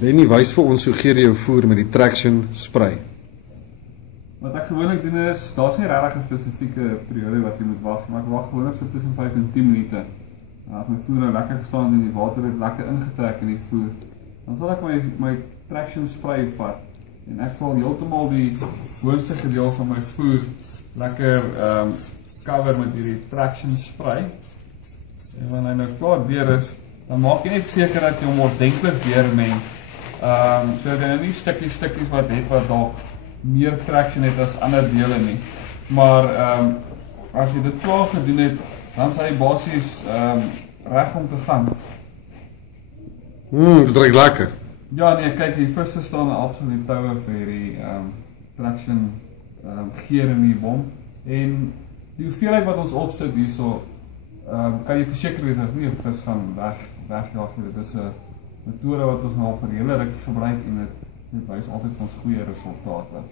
Benny, wys vir ons hoe gee jy jou voer met die traction spray? Wat ek gewoonlik doen is, daar's nie regtig 'n spesifieke periode wat jy moet wag, maar ek wag gewoonlik so tussen 5 en 10 minute. As my voer nou lekker gestaan en die water het lekker ingetrek in die voer, dan sal ek my traction spray vat en ek sal heeltemal die boonste gedeelte van my voer lekker cover met hierdie traction spray. En wanneer hy nou klaar deur is, dan maak jy net seker dat jy hom ordentlik deurmeng. Sodat jy nou nie stukkies wat het wat dalk meer traction het as ander dele nie. Maar as jy dit klaar gedoen het, dan sal jy basies reg om te gaan. Dit ruik lekker. Ja nee, kyk, die visse staan absoluut toue vir hierdie traction geur in die bom. En die hoeveelheid wat ons opsit hierso, kan jy verseker wees dat nie 'n vis gaan wegjaag nie. Dit is 'n metode wat ons nou al vir hele ruk gebruik en dit wys altyd vir ons goeie resultate.